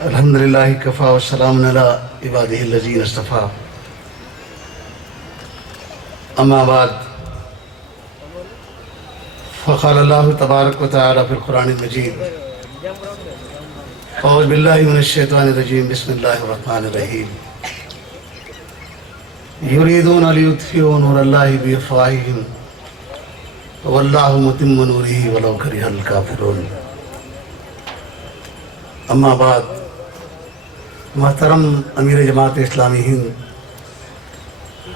الحمدللہ کفا والسلام علی عبادہ الذین اصطفیٰ اما بعد فقال اللہ تبارک و تعالی فی القرآن المجید اعوذ باللہ من الشیطان الرجیم بسم اللہ الرحمن الرحیم یریدون لیطفئوا نور اللہ بافواہہم واللہ متم نورہ ولو کرہ الکافرون۔ اما بعد، محترم امیر جماعت اسلامی ہند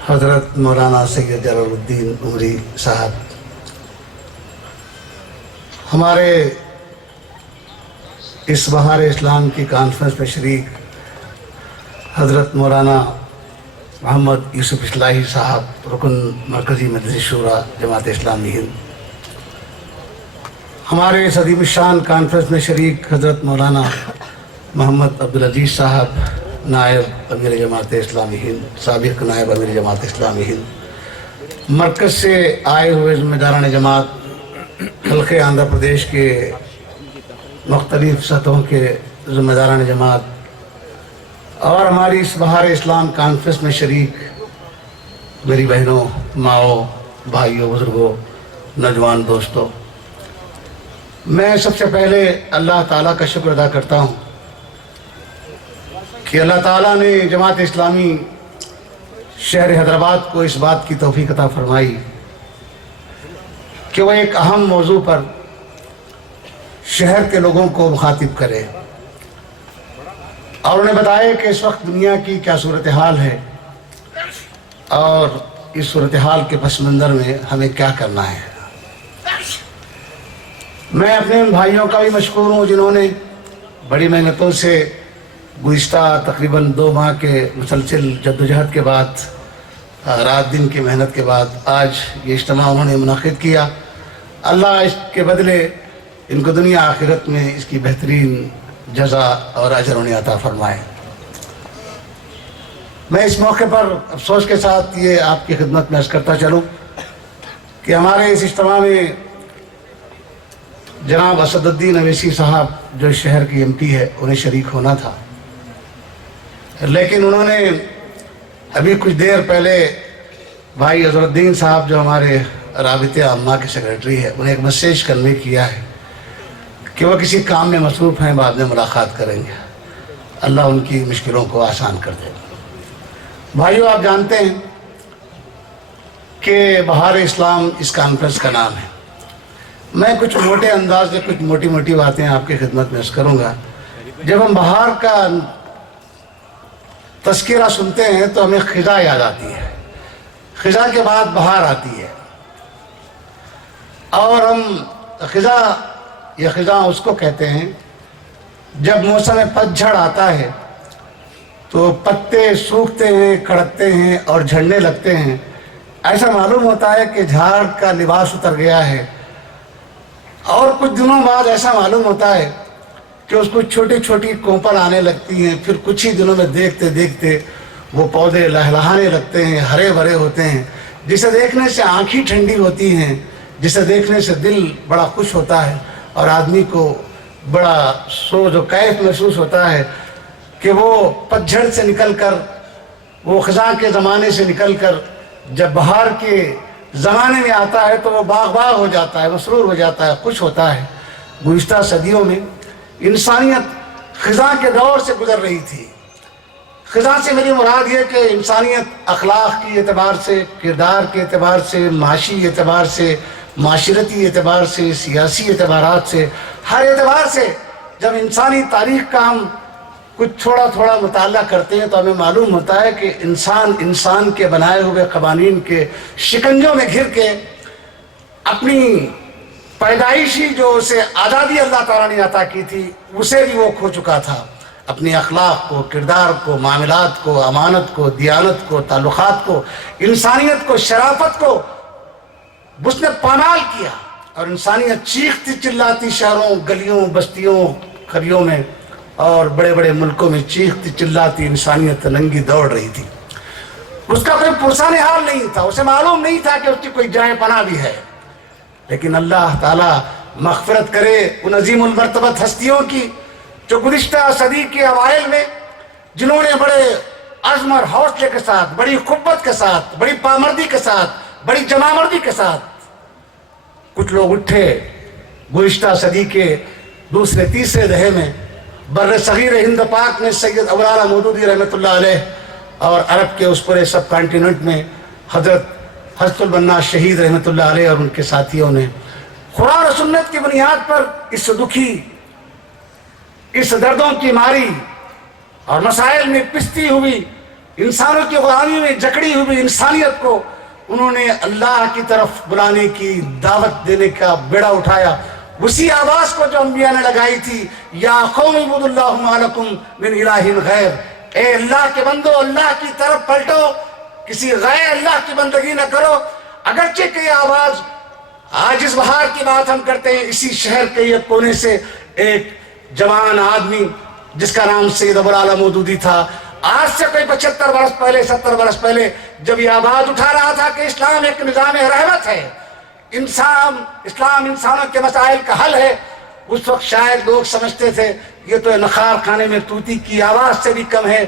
حضرت مولانا سید جلال الدین عمری صاحب، ہمارے اس بہار اسلام کی کانفرنس میں شریک حضرت مولانا محمد یوسف اصلاحی صاحب، رکن مرکزی مجلس شورا جماعت اسلامی ہند، ہمارے اس عظیم الشان کانفرنس میں شریک حضرت مولانا محمد عبدالعزیز صاحب، نائب امیر جماعت اسلامی ہند، سابق نائب امیر جماعت اسلامی ہند، مرکز سے آئے ہوئے ذمہ داران جماعت، حلقے آندھرا پردیش کے مختلف سطحوں کے ذمہ داران جماعت، اور ہماری اس بہار اسلام کانفرنس میں شریک میری بہنوں، ماؤں، بھائیوں، بزرگوں، نوجوان دوستوں، میں سب سے پہلے اللہ تعالیٰ کا شکر ادا کرتا ہوں کہ اللہ تعالیٰ نے جماعت اسلامی شہر حیدرآباد کو اس بات کی توفیق عطا فرمائی کہ وہ ایک اہم موضوع پر شہر کے لوگوں کو مخاطب کرے، اور انہیں بتائے کہ اس وقت دنیا کی کیا صورتحال ہے اور اس صورتحال کے پس منظر میں ہمیں کیا کرنا ہے۔ میں اپنے ان بھائیوں کا بھی مشکور ہوں جنہوں نے بڑی محنتوں سے گزشتہ تقریباً 2 ماہ کے مسلسل جدوجہد کے بعد، رات دن کی محنت کے بعد آج یہ اجتماع انہوں نے منعقد کیا۔ اللہ اس کے بدلے ان کو دنیا آخرت میں اس کی بہترین جزا اور اجر انہیں عطا فرمائے۔ میں اس موقع پر افسوس کے ساتھ یہ آپ کی خدمت میں عرض کرتا چلوں کہ ہمارے اس اجتماع میں جناب اسد الدین اویسی صاحب جو شہر کی ایم پی ہے، انہیں شریک ہونا تھا، لیکن انہوں نے ابھی کچھ دیر پہلے بھائی عزر الدین صاحب جو ہمارے رابطہ عامہ کے سیکرٹری ہے، انہیں ایک میسیج کنوے کیا ہے کہ وہ کسی کام میں مصروف ہیں، بعد میں ملاقات کریں گے۔ اللہ ان کی مشکلوں کو آسان کر دے۔ بھائیو، آپ جانتے ہیں کہ بہار اسلام اس کانفرنس کا نام ہے۔ میں کچھ موٹے انداز میں کچھ موٹی موٹی باتیں آپ کی خدمت میں عرض کروں گا۔ جب ہم بہار کا تذکرہ سنتے ہیں تو ہمیں خزاں یاد آتی ہے، خزاں کے بعد بہار آتی ہے، اور ہم خزاں یا خزاں اس کو کہتے ہیں جب موسم پتجھڑ آتا ہے تو پتے سوکھتے ہیں، کڑکتے ہیں اور جھڑنے لگتے ہیں۔ ایسا معلوم ہوتا ہے کہ جھاڑ کا لباس اتر گیا ہے، اور کچھ دنوں بعد ایسا معلوم ہوتا ہے کہ اس کو چھوٹی چھوٹی کوپل آنے لگتی ہیں، پھر کچھ ہی دنوں میں دیکھتے دیکھتے وہ پودے لہلہانے لگتے ہیں، ہرے بھرے ہوتے ہیں، جسے دیکھنے سے آنکھیں ٹھنڈی ہوتی ہیں، جسے دیکھنے سے دل بڑا خوش ہوتا ہے، اور آدمی کو بڑا سوز و کیف محسوس ہوتا ہے کہ وہ پتجھڑ سے نکل کر، وہ خزاں کے زمانے سے نکل کر جب بہار کے زمانے میں آتا ہے تو وہ باغ باغ ہو جاتا ہے، مسرور ہو جاتا ہے، خوش ہوتا ہے۔ گزشتہ صدیوں میں انسانیت خزاں کے دور سے گزر رہی تھی۔ خزاں سے میری مراد یہ کہ انسانیت اخلاق کی اعتبار سے، کردار کے اعتبار سے، معاشی اعتبار سے، معاشرتی اعتبار سے، سیاسی اعتبارات سے، ہر اعتبار سے جب انسانی تاریخ کا ہم کچھ تھوڑا تھوڑا مطالعہ کرتے ہیں تو ہمیں معلوم ہوتا ہے کہ انسان کے بنائے ہوئے قوانین کے شکنجوں میں گھر کے اپنی پیدائشی جو اسے آزادی اللہ تعالیٰ نے عطا کی تھی اسے بھی وہ کھو چکا تھا۔ اپنے اخلاق کو، کردار کو، معاملات کو، امانت کو، دیانت کو، تعلقات کو، انسانیت کو، شرافت کو اس نے پامال کیا، اور انسانیت چیختی چلاتی شہروں، گلیوں، بستیوں، قریوں میں اور بڑے بڑے ملکوں میں چیختی چلاتی انسانیت ننگی دوڑ رہی تھی۔ اس کا کوئی پرسان حال نہیں تھا، اسے معلوم نہیں تھا کہ اس کی کوئی جائے پناہ بھی ہے، لیکن اللہ تعالیٰ مغفرت کرے ان عظیم المرتبت ہستیوں کی جو گزشتہ صدی کے اوائل میں جنہوں نے بڑے عزم اور حوصلے کے ساتھ، بڑی قوت کے ساتھ، بڑی پامردی کے ساتھ، بڑی جمامردی کے ساتھ کچھ لوگ اٹھے گزشتہ صدی کے دوسرے تیسرے دہے میں بر صغیر ہند پاک میں سید ابو العلا مودودی رحمۃ اللہ علیہ اور عرب کے اس پورے سب کانٹیننٹ میں حضرت البنا شہید رحمۃ اللہ علیہ اور ان کے ساتھیوں نے قرآن و سنت کی بنیاد پر اس دکھی، اس دردوں کی ماری اور مسائل میں پستی ہوئی، انسانوں کی غلامی میں جکڑی ہوئی انسانیت کو انہوں نے اللہ کی طرف بلانے کی دعوت دینے کا بیڑا اٹھایا۔ اسی آواز کو جو انبیاء نے لگائی تھی، یا قوم اعبدوا اللہ ما لکم من الہ غیر، اے اللہ کے بندو اللہ کی طرف پلٹو، کسی غیر اللہ کی بندگی نہ کرو۔ اگرچہ کہ یہ آواز آج اس بہار کی بات ہم کرتے ہیں، اسی شہر کے یہ کونے سے ایک جوان آدمی جس کا نام سید ابو العلا مودودی تھا، آج سے کوئی 75 برس پہلے 70 برس پہلے جب یہ آواز اٹھا رہا تھا کہ اسلام ایک نظام رحمت ہے، اسلام انسانوں کے مسائل کا حل ہے، اس وقت شاید لوگ سمجھتے تھے یہ تو نخار خانے میں طوطی کی آواز سے بھی کم ہے،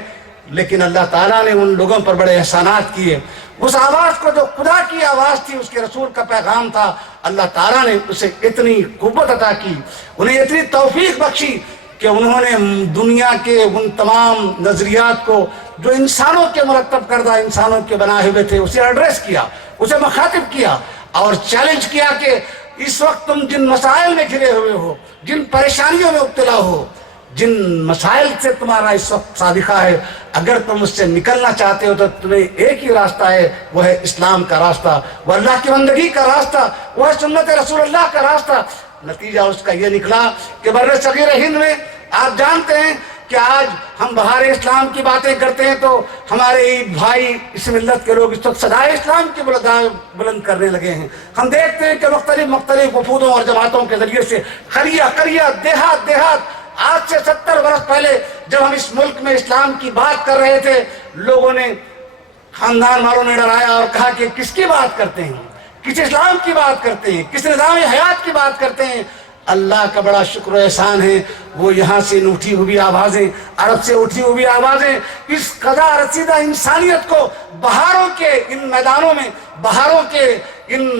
لیکن اللہ تعالیٰ نے ان لوگوں پر بڑے احسانات کیے۔ اس آواز کو جو خدا کی آواز تھی، اس کے رسول کا پیغام تھا، اللہ تعالیٰ نے اسے اتنی قوت عطا کی، انہیں اتنی توفیق بخشی کہ انہوں نے دنیا کے ان تمام نظریات کو جو انسانوں کے مرتب کردہ، انسانوں کے بنائے ہوئے تھے، اسے ایڈریس کیا، اسے مخاطب کیا اور چیلنج کیا کہ اس وقت تم جن مسائل میں گھرے ہوئے ہو، جن پریشانیوں میں مبتلا ہو، جن مسائل سے تمہارا اس وقت سابقہ ہے، اگر تم اس سے نکلنا چاہتے ہو تو تمہیں ایک ہی راستہ ہے، وہ ہے اسلام کا راستہ، وہ اللہ کی بندگی کا راستہ، وہ ہے سنت رسول اللہ کا راستہ۔ نتیجہ اس کا یہ نکلا کہ بر صغیر ہند میں آپ جانتے ہیں کہ آج ہم بہار اسلام کی باتیں کرتے ہیں تو ہمارے بھائی اس ملت کے لوگ اس وقت صدائے اسلام کی بلند کرنے لگے ہیں۔ ہم دیکھتے ہیں کہ مختلف وفودوں اور جماعتوں کے ذریعے سے قریہ دیہات آج سے 70 برس پہلے جب ہم اس ملک میں اسلام کی بات کر رہے تھے، لوگوں نے، خاندان والوں نے ڈرایا اور کہا کہ کس کی بات کرتے ہیں، کس اسلام کی بات کرتے ہیں، کس نظام حیات کی بات کرتے ہیں۔ اللہ کا بڑا شکر و احسان ہے، وہ یہاں سے اٹھی ہوئی آوازیں، عرب سے اٹھی ہوئی آوازیں اس قضا رسیدہ انسانیت کو بہاروں کے ان میدانوں میں، بہاروں کے ان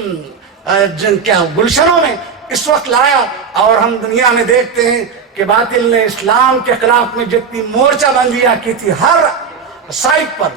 گلشنوں میں اس وقت لایا، اور ہم دنیا میں دیکھتے ہیں کہ باطل نے اسلام کے خلاف میں جتنی مورچہ بندیاں کی تھی، ہر سائٹ پر،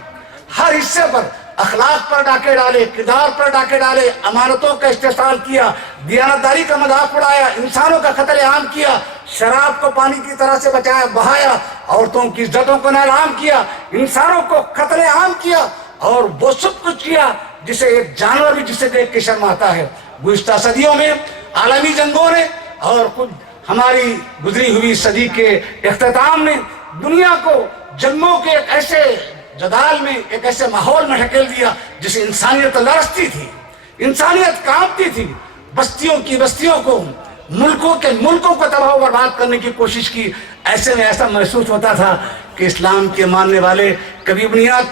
ہر حصے پر اخلاق پر ڈاکے ڈالے، کردار پر ڈاکے ڈالے، امانتوں کا استحصال کیا، دیانتداری کا مذاق اڑایا، انسانوں کا قتل عام کیا، شراب کو پانی کی طرح سے بچایا بہایا، عورتوں کی عزتوں کو نیلام کیا، انسانوں کو قتل عام کیا، اور وہ سب کچھ کیا جسے ایک جانور بھی جسے دیکھ کے شرماتا ہے۔ گزشتہ صدیوں میں عالمی جنگوں نے اور کچھ ہماری گزری ہوئی صدی کے اختتام نے دنیا کو جنگوں کے ایک ایسے جدال میں، ایک ایسے ماحول میں ڈھکیل دیا جسے انسانیت لرزتی تھی، انسانیت کانپتی تھی، بستیوں کو، ملکوں کو تباہ و برباد کرنے کی کوشش کی۔ ایسے میں ایسا محسوس ہوتا تھا کہ اسلام کے ماننے والے کبھی بنیاد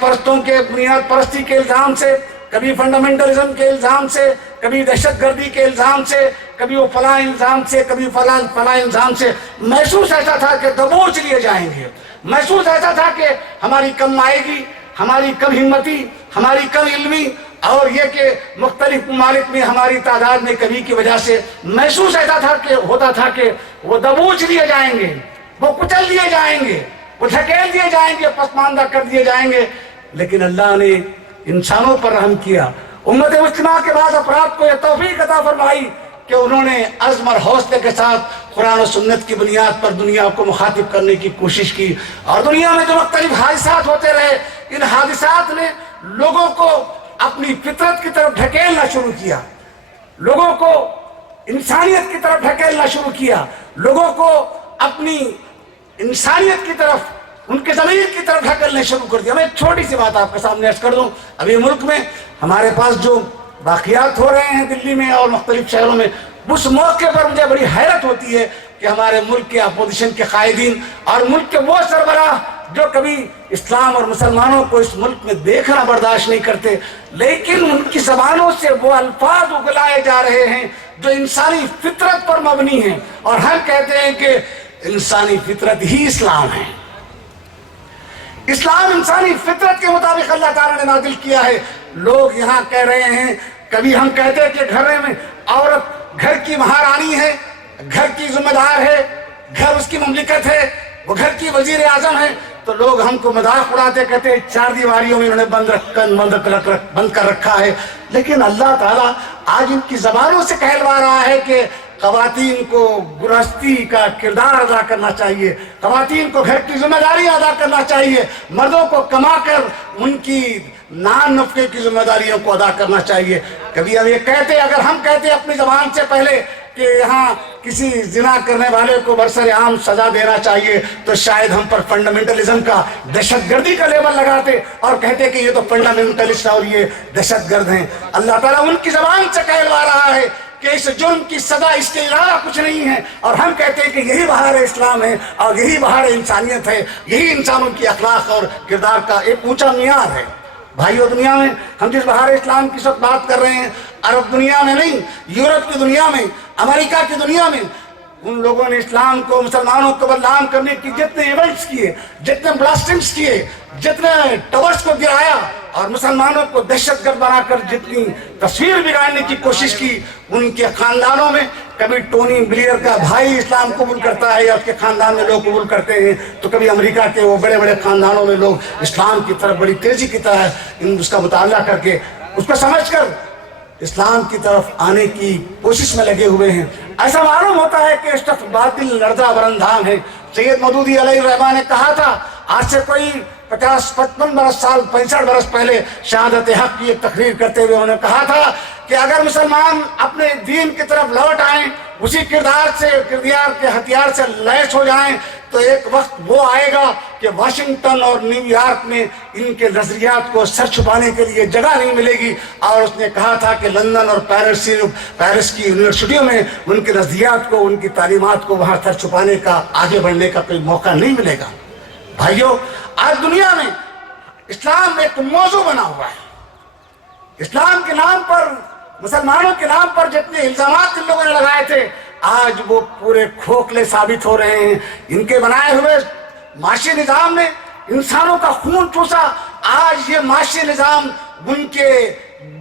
پرستی کے الزام سے، کبھی فنڈامنٹلزم کے الزام سے، کبھی دہشت گردی کے الزام سے، کبھی وہ فلاں الزام سے، کبھی فلاں الزام سے محسوس ایسا تھا کہ دبوچ لیے جائیں گے، محسوس ایسا تھا کہ ہماری کم آئے گی، ہماری کم ہمتی، ہماری کم علمی، اور یہ کہ مختلف ممالک میں ہماری تعداد میں کمی کی وجہ سے محسوس ایسا تھا کہ ہوتا تھا کہ وہ دبوچ لیے جائیں گے، وہ کچل دیے جائیں گے، وہ ڈھکیل دیے جائیں گے، پسماندہ کر دیے جائیں گے۔ لیکن اللہ نے انسانوں پر رحم کیا، امت مسلمہ کے بعد افراد کو یہ توفیق عطا فرمائی کہ انہوں نے عزم اور حوصلے کے ساتھ قرآن و سنت کی بنیاد پر دنیا کو مخاطب کرنے کی کوشش کی، اور دنیا میں جو مختلف حادثات ہوتے رہے، ان حادثات نے لوگوں کو اپنی فطرت کی طرف ڈھکیلنا شروع کیا، لوگوں کو انسانیت کی طرف ڈھکیلنا شروع کیا، لوگوں کو اپنی انسانیت کی طرف، ان کے ضمیر کی طرف ڈھکیلنے شروع کر دیا۔ میں ایک چھوٹی سی بات آپ کے سامنے عرض کر دوں، ابھی ملک میں ہمارے پاس جو واقعات ہو رہے ہیں دلی میں اور مختلف شہروں میں، اس موقع پر مجھے بڑی حیرت ہوتی ہے کہ ہمارے ملک کے اپوزیشن کے قائدین اور ملک کے وہ سربراہ جو کبھی اسلام اور مسلمانوں کو اس ملک میں دیکھنا برداشت نہیں کرتے، لیکن ان کی زبانوں سے وہ الفاظ اگلائے جا رہے ہیں جو انسانی فطرت پر مبنی ہیں، اور ہم کہتے ہیں کہ انسانی فطرت ہی اسلام ہے۔ اسلام انسانی فطرت کے مطابق اللہ تعالیٰ نے نازل کیا ہے۔ لوگ یہاں کہہ رہے ہیں، کبھی ہم کہتے ہیں کہ گھر میں عورت گھر کی مہارانی ہے، گھر کی ذمہ دار ہے، گھر اس کی مملکت ہے، وہ گھر کی وزیر اعظم ہے، تو لوگ ہم کو مذاق اڑاتے کہتے ہیں چار دیواریوں میں انہوں نے بند کر رکھا ہے۔ لیکن اللہ تعالیٰ آج ان کی زبانوں سے کہلوا رہا ہے کہ خواتین کو گرہستی کا کردار ادا کرنا چاہیے، خواتین کو گھر کی ذمہ داریاں ادا کرنا چاہیے، مردوں کو کما کر ان کی نان نفقے کی ذمہ داریوں کو ادا کرنا چاہیے۔ کبھی ہم یہ کہتے، اگر ہم کہتے اپنی زبان سے پہلے کہ یہاں کسی زنا کرنے والے کو برسر عام سزا دینا چاہیے، تو شاید ہم پر فنڈامنٹلزم کا، دہشت گردی کا لیبل لگاتے اور کہتے کہ یہ تو فنڈامنٹلسٹ اور یہ دہشت گرد ہیں۔ اللہ تعالیٰ ان کی زبان سے کہلوا رہا ہے کہ اس جرم کی سزا اس کے علاوہ کچھ نہیں ہے، اور ہم کہتے ہیں کہ یہی بہار اسلام ہے اور یہی بہار انسانیت ہے، یہی انسانوں کی اخلاق اور کردار کا ایک اونچا معیار ہے۔ بھائیو، دنیا میں ہم جس بہار اسلام کی سب بات کر رہے ہیں، عرب دنیا میں نہیں، یورپ کی دنیا میں، امریکہ کی دنیا میں، ان لوگوں نے اسلام کو، مسلمانوں کو بدنام کرنے کی جتنے ایونٹس کیے، جتنے بلاسٹنگز کیے، جتنے ٹاورز کو گرایا اور مسلمانوں کو دہشت گرد بنا کر جتنی تصویر بگاڑنے کی کوشش کی، ان کے خاندانوں میں کبھی ٹونی بلیئر کا بھائی اسلام قبول کرتا ہے یا اس کے خاندان میں لوگ قبول کرتے ہیں، تو کبھی امریکہ کے وہ بڑے بڑے خاندانوں میں لوگ اسلام کی طرف بڑی تیزی کی طرح اس کا مطالعہ کر کے اس کو سمجھ کر اسلام کی طرف آنے کی کوشش میں لگے ہوئے ہیں۔ ایسا معلوم ہوتا ہے کہ اس وقت باطل لرزہ برندھان ہے۔ سید مودودی علیہ الرحمہ نے کہا تھا، آج سے کوئی 65 برس پہلے شہادت حق کی ایک تقریر کرتے ہوئے انہوں نے کہا تھا کہ اگر مسلمان اپنے دین کی طرف لوٹ آئیں، اسی کردار کے ہتھیار سے لیس ہو جائیں، تو ایک وقت وہ آئے گا کہ واشنگٹن اور نیو یارک میں ان کے نظریات کو سر چھپانے کے لیے جگہ نہیں ملے گی۔ اور اس نے کہا تھا کہ لندن اور پیرس کی یونیورسٹیوں میں ان کے نظریات کو، ان کی تعلیمات کو وہاں سر چھپانے کا، آگے بڑھنے کا کوئی موقع نہیں ملے گا۔ بھائیو، آج دنیا میں اسلام ایک موضوع بنا ہوا ہے۔ اسلام کے نام پر، مسلمانوں کے نام پر جتنے الزامات ان لوگوں نے لگائے تھے، آج وہ پورے کھوکھلے ثابت ہو رہے ہیں۔ ان کے بنائے ہوئے معاشی نظام نے انسانوں کا خون چوسا۔ آج یہ معاشی نظام ان کے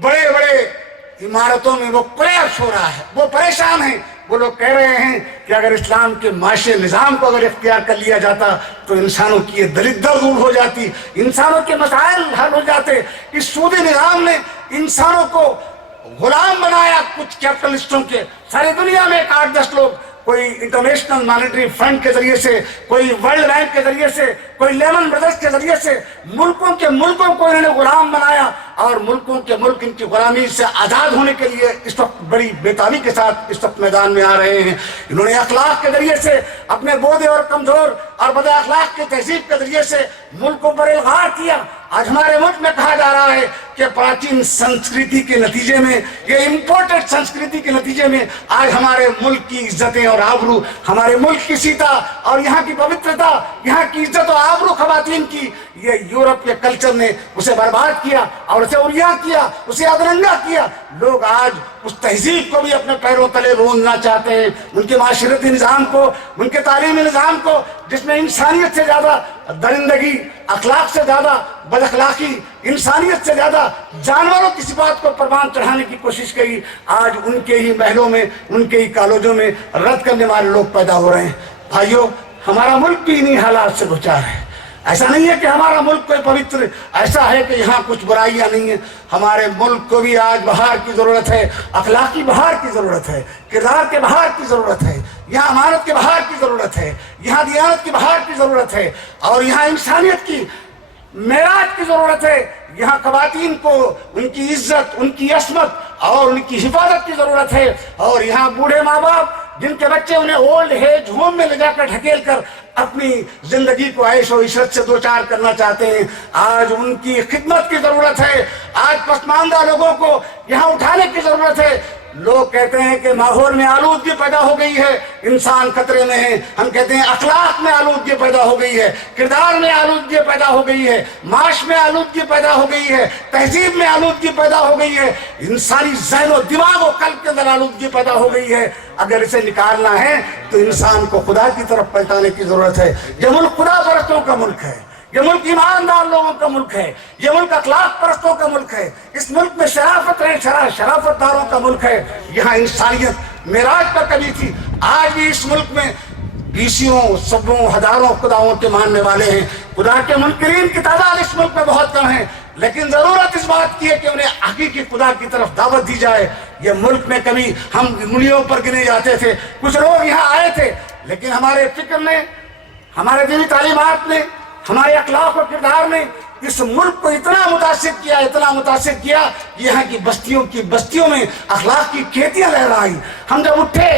بڑے بڑے عمارتوں میں وہ کلیپس ہو رہا ہے، وہ پریشان ہیں۔ وہ لوگ کہہ رہے ہیں کہ اگر اسلام کے معاشی نظام کو اگر اختیار کر لیا جاتا تو انسانوں کی یہ دلدر دور ہو جاتی، انسانوں کے مسائل حل ہو جاتے۔ اس سودی نظام نے انسانوں کو غلام بنایا کچھ کیپٹلسٹوں کے۔ ساری دنیا میں 8-10 لوگ، کوئی انٹرنیشنل مانیٹری فنڈ کے ذریعے سے، کوئی ورلڈ بینک کے ذریعے سے، کوئی لیمن بردرز کے ذریعے سے ملکوں کو انہوں نے غلام بنایا، اور ملکوں کے ملک ان کی غلامی سے آزاد ہونے کے لیے اس وقت بڑی بےتابی کے ساتھ اس وقت میدان میں آ رہے ہیں۔ انہوں نے اخلاق کے ذریعے سے، اپنے بودے اور کمزور اور بد اخلاق کی تہذیب کے ذریعے سے ملکوں پر الغار کیا۔ آج ہمارے ملک میں کہا جا رہا ہے کہ پراچین سنسکرتی کے نتیجے میں، یہ امپورٹڈ سنسکرتی کے نتیجے میں آج ہمارے ملک کی عزتیں اور آبرو، ہمارے ملک کی سیتا اور یہاں کی پوترتا، یہاں کی عزت و آبرو خواتین کی، یہ یورپ کے کلچر نے اسے برباد کیا اور اسے عریاں کیا، اسے ادرنگا کیا۔ لوگ آج اس تہذیب کو بھی اپنے پیروں تلے روندنا چاہتے ہیں، ان کے معاشرتی نظام کو، ان کے تعلیمی نظام کو، جس میں انسانیت سے زیادہ درندگی، اخلاق سے زیادہ بد اخلاقی، انسانیت سے زیادہ جانوروں کی صفات کو پروان چڑھانے کی کوشش کی۔ آج ان کے ہی محلوں میں، ان کے ہی کالجوں میں رد کرنے والے لوگ پیدا ہو رہے ہیں۔ بھائیو، ہمارا ملک بھی انہی حالات سے دوچار ہے۔ ایسا نہیں ہے کہ ہمارا ملک کوئی پوتر، ایسا ہے کہ یہاں کچھ برائیاں نہیں ہیں۔ ہمارے ملک کو بھی آج بہار کی ضرورت ہے، اخلاقی بہار کی ضرورت ہے، کردار کے بہار کی ضرورت ہے، یہاں امانت کے بہار کی ضرورت ہے، یہاں دیانت کی بہار کی ضرورت ہے، اور یہاں انسانیت کی معراج کی ضرورت ہے۔ یہاں خواتین کو ان کی عزت، ان کی عصمت اور ان کی حفاظت کی ضرورت ہے، اور یہاں بوڑھے ماں باپ جن کے بچے انہیں اولڈ ایج ہوم میں لے جا کر ڈھکیل کر اپنی زندگی کو عیش و عشرت سے دوچار کرنا چاہتے ہیں، آج ان کی خدمت کی ضرورت ہے۔ آج پسماندہ لوگوں کو یہاں اٹھانے کی ضرورت ہے۔ لوگ کہتے ہیں کہ ماحول میں آلودگی پیدا ہو گئی ہے، انسان خطرے میں ہے. ہم کہتے ہیں اخلاق میں آلودگی پیدا ہو گئی ہے، کردار میں آلودگی پیدا ہو گئی ہے، معاش میں آلودگی پیدا ہو گئی ہے، تہذیب میں آلودگی پیدا ہو گئی ہے، انسانی ذہن و دماغ و قلب کے اندر آلودگی پیدا ہو گئی ہے. اگر اسے نکالنا ہے تو انسان کو خدا کی طرف پلٹانے کی ضرورت ہے. یہ ملک خدا پرستوں کا ملک ہے، یہ ملک ایماندار لوگوں کا ملک ہے، یہ ملک اخلاق پرستوں کا ملک ہے. اس ملک میں شرافت شرافت داروں کا ملک ہے. یہاں انسانیت معراج پر کبھی تھی. آج بھی اس ملک میں بیسیوں سبوں ہزاروں خداؤں کے ماننے والے ہیں. خدا کے منکرین کی تعداد اس ملک میں بہت کم ہے، لیکن ضرورت اس بات کی ہے کہ انہیں حقیقی خدا کی طرف دعوت دی جائے. یہ ملک میں کبھی ہم انگلیوں پر گنے جاتے تھے، کچھ لوگ یہاں آئے تھے، لیکن ہمارے فکر نے، ہمارے دینی تعلیمات نے، ہمارے اخلاق و کردار نے اس ملک کو اتنا متاثر کیا کہ یہاں کی بستیوں میں اخلاق کی کھیتیاں لہرائیں. ہم جب اٹھے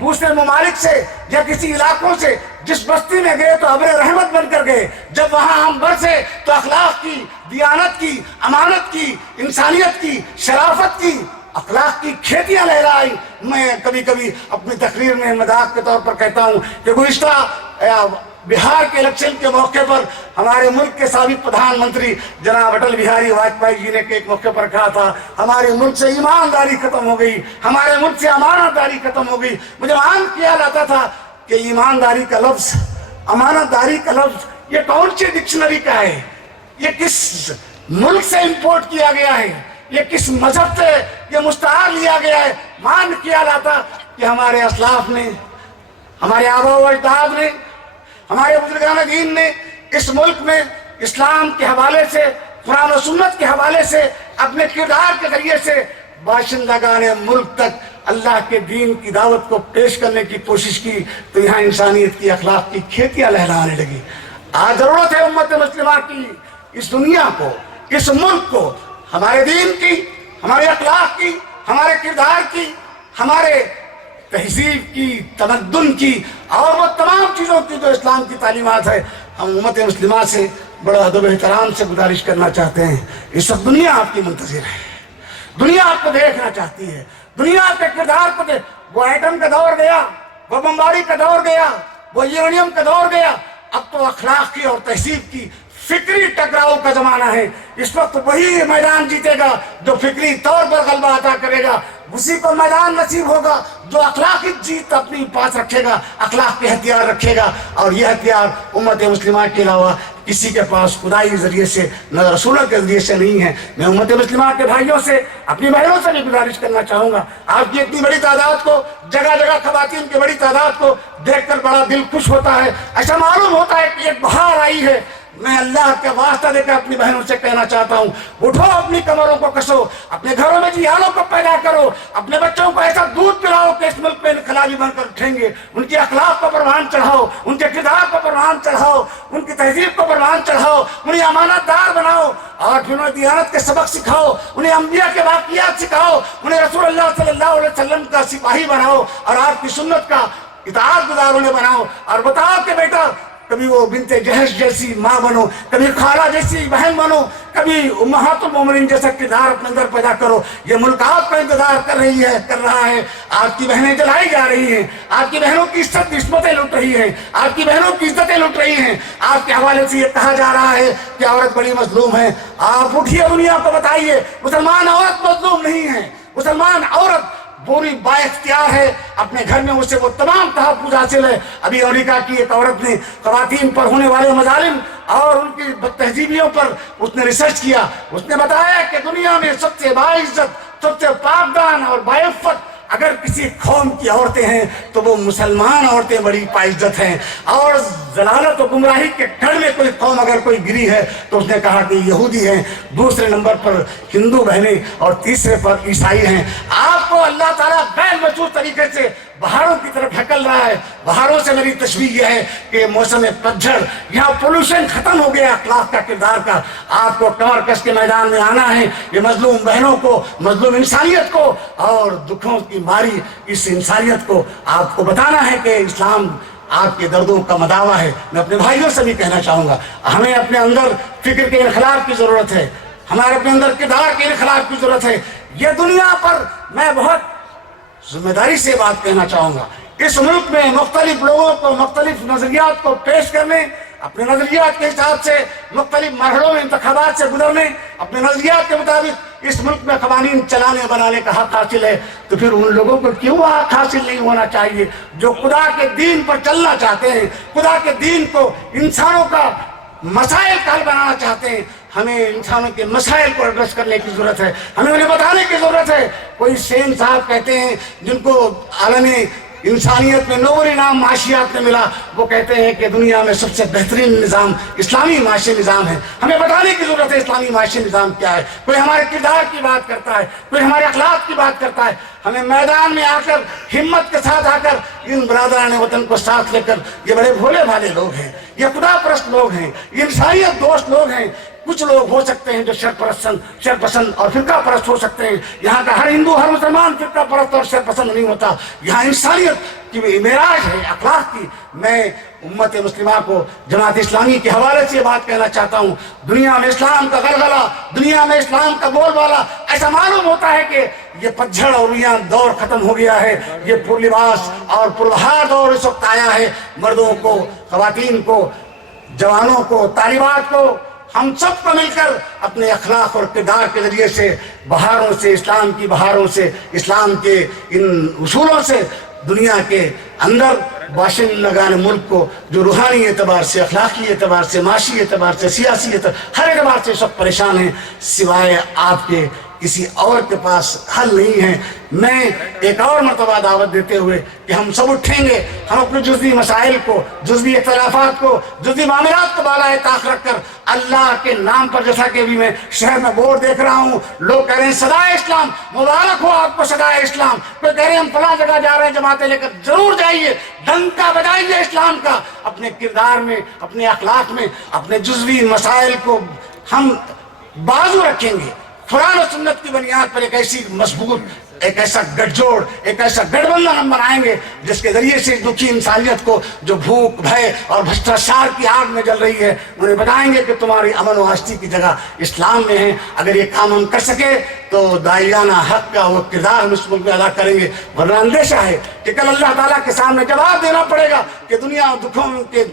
دوسرے ممالک سے یا کسی علاقوں سے جس بستی میں گئے تو ابر رحمت بن کر گئے. جب وہاں ہم برسے تو اخلاق کی، دیانت کی، امانت کی، انسانیت کی، شرافت کی، اخلاق کی کھیتیاں لہرائیں. میں کبھی کبھی اپنی تقریر میں مذاق کے طور پر کہتا ہوں کہ گزشتہ بہار کے الیکشن کے موقع پر ہمارے ملک کے سابق پردھان منتری جناب اٹل بہاری واجپئی جی نے ایک موقع پر کہا تھا ہمارے ملک سے ایمانداری ختم ہو گئی، ہمارے ملک سے امانت داری ختم ہو گئی. مجھے مان کیا جاتا تھا کہ ایمانداری کا لفظ، امانت داری کا لفظ یہ کون سی ڈکشنری کا ہے؟ یہ کس ملک سے امپورٹ کیا گیا ہے؟ یہ کس مذہب سے یہ مستعار لیا گیا ہے؟ مان کیا جاتا کہ ہمارے اسلاف نے، ہمارے آباء و اجداد نے، ہمارے بزرگان دین نے اس ملک میں اسلام کے حوالے سے، قرآن و سنت کے حوالے سے، اپنے کردار کے ذریعے سے باشندگان ملک تک اللہ کے دین کی دعوت کو پیش کرنے کی کوشش کی تو یہاں انسانیت کی، اخلاق کی کھیتیاں لہرانے لگی. آج ضرورت ہے امت مسلمہ کی اس دنیا کو، اس ملک کو ہمارے دین کی، ہمارے اخلاق کی، ہمارے کردار کی، ہمارے تہذیب کی، تمدن کی اور وہ تمام چیزوں کی جو اسلام کی تعلیمات ہے. ہم امت مسلمہ سے بڑا ادب و احترام سے گزارش کرنا چاہتے ہیں، اس وقت دنیا آپ کی منتظر ہے، دنیا آپ کو دیکھنا چاہتی ہے، دنیا آپ کے کردار کو وہ ایٹم کا دور گیا، وہ بمباری کا دور گیا، وہ یورینیم کا دور گیا. اب تو اخلاق کی اور تہذیب کی فکری ٹکراؤ کا زمانہ ہے. اس وقت وہی میدان جیتے گا جو فکری طور پر غلبہ عطا کرے گا، اسی کو میدان نصیب ہوگا جو اخلاقی جیت اپنی پاس رکھے گا، اخلاق کے ہتھیار رکھے گا. اور یہ ہتھیار امت مسلمہ کے علاوہ کسی کے پاس خدائی ذریعے سے نہ رسولوں کے ذریعے سے نہیں ہے. میں امت مسلمہ کے بھائیوں سے، اپنی بہنوں سے بھی گزارش کرنا چاہوں گا. آپ کی اتنی بڑی تعداد کو، جگہ جگہ خواتین کی بڑی تعداد کو دیکھ کر بڑا دل خوش ہوتا ہے. ایسا معلوم ہوتا ہے کہ ایک بہار آئی ہے. میں اللہ کے واسطہ دے کر اپنی بہنوں سے کہنا چاہتا ہوں، اٹھو، اپنی کمروں کو کسو، اپنے گھروں میں جیالوں کو پیدا کرو، اپنے بچوں کو ایسا دودھ پلاؤ کہ اس ملک میں انقلابی بن کر اٹھیں گے. ان کی اخلاق کو پروان چڑھاؤ، ان کے کردار کو پروان چڑھاؤ، ان کی تہذیب کو پروان چڑھاؤ، انہیں امانت دار بناؤ اور پھر انہیں دیانت کے سبق سکھاؤ، انہیں انبیاء کے واقعات سکھاؤ، انہیں رسول اللہ صلی اللہ علیہ وسلم کا سپاہی بناؤ اور آپ کی سنت کا اطاعت گزار انہیں بناؤ. اور بتاؤ کہ بیٹا کبھی وہ بنت جہش جیسی ماں بنو، کبھی خالہ جیسی بہن بنو، کبھی امہات المومنین جیسا کردار اپنے اندر پیدا کرو. یہ ملک آپ کا انتظار کر رہا ہے. آپ کی بہنیں جلائی جا رہی ہیں، آپ کی بہنوں کی عصمتیں لٹ رہی ہیں، آپ کی بہنوں کی عزتیں لٹ رہی ہیں. آپ کے حوالے سے یہ کہا جا رہا ہے کہ عورت بڑی مظلوم ہے. آپ اٹھیے، دنیا کو بتائیے مسلمان عورت مظلوم نہیں ہے. مسلمان عورت پوری با اختیار ہے، اپنے گھر میں اسے وہ تمام تحفظ حاصل ہے. ابھی امریکہ کی ایک عورت نے خواتین پر ہونے والے مظالم اور ان کی بد تہذیبیوں پر اس نے ریسرچ کیا. اس نے بتایا کہ دنیا میں سب سے باعزت، سب سے پاکدان اور باعفت اگر کسی قوم کی عورتیں ہیں تو وہ مسلمان عورتیں بڑی باعزت ہیں. اور ضلالت و گمراہی کے گڑھ میں کوئی قوم اگر کوئی گری ہے تو اس نے کہا کہ یہودی ہیں، دوسرے نمبر پر ہندو بہنیں اور تیسرے پر عیسائی ہیں. آپ کو اللہ تعالیٰ غیر مشہور طریقے سے بہاروں کی طرف ڈھکل رہا ہے. بہاروں سے میری تشبیہ یہ ہے کہ موسم پتجھڑ، یہاں پولوشن ختم ہو گیا اخلاق کا، کردار کا. آپ کو کمر کس کے میدان میں آنا ہے. یہ مظلوم بہنوں کو، مظلوم انسانیت کو اور دکھوں کی ماری اس انسانیت کو آپ کو بتانا ہے کہ اسلام آپ کے دردوں کا مداوا ہے. میں اپنے بھائیوں سے بھی کہنا چاہوں گا، ہمیں اپنے اندر فکر کے انقلاب کی ضرورت ہے، ہمارے اپنے اندر کردار کے انقلاب کی ضرورت ہے. یہ دنیا پر میں بہت ذمہ داری سے بات کہنا چاہوں گا، اس ملک میں مختلف لوگوں کو مختلف نظریات کو پیش کرنے، اپنے نظریات کے حساب سے مختلف مرحلوں میں انتخابات سے گزرنے، اپنے نظریات کے مطابق اس ملک میں قوانین چلانے بنانے کا حق حاصل ہے، تو پھر ان لوگوں کو کیوں حق حاصل نہیں ہونا چاہیے جو خدا کے دین پر چلنا چاہتے ہیں، خدا کے دین کو انسانوں کا مسائل کا حل بنانا چاہتے ہیں؟ ہمیں انسانوں کے مسائل کو ایڈریس کرنے کی ضرورت ہے، ہمیں انہیں بتانے کی ضرورت ہے۔ کوئی سین صاحب کہتے ہیں جن کو عالم انسانیت میں نوبل انعام معاشیات میں ملا، وہ کہتے ہیں کہ دنیا میں سب سے بہترین نظام اسلامی معاشی نظام ہے۔ ہمیں بتانے کی ضرورت ہے اسلامی معاشی نظام کیا ہے۔ کوئی ہمارے کردار کی بات کرتا ہے، کوئی ہمارے اخلاق کی بات کرتا ہے، ہمیں میدان میں آ کر ہمت کے ساتھ آ کر ان برادران وطن کو ساتھ لے کر، یہ بڑے بھولے بھالے لوگ ہیں، یہ خدا پرست لوگ ہیں، یہ انسانیت دوست لوگ ہیں۔ کچھ لوگ ہو سکتے ہیں جو شر پسند اور فرقہ پرست ہو سکتے ہیں، یہاں کا ہر ہندو ہر مسلمان فرقہ پرست اور شر پسند نہیں ہوتا، یہاں انسانیت کی معراج ہے اخلاق کی۔ میں امت مسلمہ کو جماعت اسلامی کے حوالے سے یہ بات کہنا چاہتا ہوں، دنیا میں اسلام کا غلغلہ، دنیا میں اسلام کا بول بالا ایسا معلوم ہوتا ہے کہ یہ پتجھڑ اور رویاں دور ختم ہو گیا ہے، یہ پر لباس اور پربہار دور اس وقت آیا ہے۔ مردوں کو، خواتین کو، جوانوں کو، طالبات کو، ہم سب کو مل کر اپنے اخلاق اور کردار کے ذریعے سے بہاروں سے، اسلام کی بہاروں سے، اسلام کے ان اصولوں سے دنیا کے اندر باشند لگانے ملک کو جو روحانی اعتبار سے، اخلاقی اعتبار سے، معاشی اعتبار سے، سیاسی اعتبار، ہر اعتبار سے سب پریشان ہیں، سوائے آپ کے کسی اور کے پاس حل نہیں ہے۔ میں ایک اور مرتبہ دعوت دیتے ہوئے کہ ہم سب اٹھیں گے، ہم اپنے جزوی مسائل کو، جزوی اختلافات کو، جزوی معاملات کو بالائے طاق رکھ کر اللہ کے نام پر، جیسا کہ ابھی میں شہر میں بورڈ دیکھ رہا ہوں، لوگ کہہ رہے ہیں صدائے اسلام، مبارک ہو آپ کو صدائے اسلام، کوئی کہہ رہے ہیں ہم فلاں جگہ جا رہے ہیں جماعتیں لے کر، ضرور جائیے، ڈنکا بجائیے اسلام کا، اپنے کردار میں، اپنے اخلاق میں، اپنے جزوی مسائل کو ہم بازو رکھیں گے، قرآن و سنت کی بنیاد پر ایک ایسی مضبوط، ایک ایسا گٹھ جوڑ، ایک ایسا گٹھ بندھن ہم بنائیں گے جس کے ذریعے سے دکھی انسانیت کو جو بھوک، بھے اور بھرشٹاچار کی آگ میں جل رہی ہے، انہیں بتائیں گے کہ تمہاری امن و آشتی کی جگہ اسلام میں ہے۔ اگر یہ کام ہم کر سکے تو داعیانہ حق کا وہ کردار ہم اس ملک میں ادا کریں گے، ورنہ اندیشہ ہے کہ کل اللہ تعالیٰ کے سامنے جواب دینا پڑے گا کہ دنیا دکھوں کے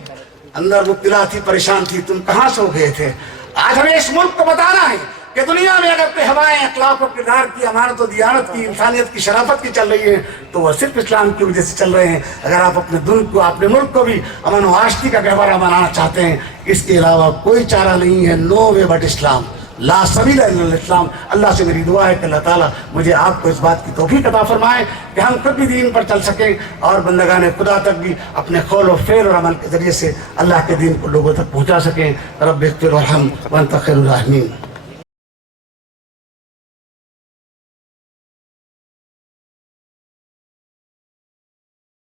اندر مبتلا تھی، پریشان تھی، تم کہاں سو گئے تھے؟ آج ہمیں اس ملک کو بتانا ہے کہ دنیا میں اگر کوئی ہوائیں اخلاق و کردار کی، امانت و دیانت کی، انسانیت کی، شرافت کی چل رہی ہیں تو وہ صرف اسلام کی وجہ سے چل رہے ہیں۔ اگر آپ اپنے دل کو، اپنے ملک کو بھی امن و آشتی کا گہوارہ بنانا چاہتے ہیں، اس کے علاوہ کوئی چارہ نہیں ہے، نو وے بٹ اسلام، لا سبیل الا الاسلام۔ اللہ سے میری دعا ہے کہ اللہ تعالیٰ مجھے آپ کو اس بات کی توفیق عطا فرمائے کہ ہم خود بھی دین پر چل سکیں اور بندگان خدا تک بھی اپنے قول و فعل اور عمل کے ذریعے سے اللہ کے دین کو لوگوں تک پہنچا سکیں۔ رب اغفر وارحم وانت خیر الراحمین۔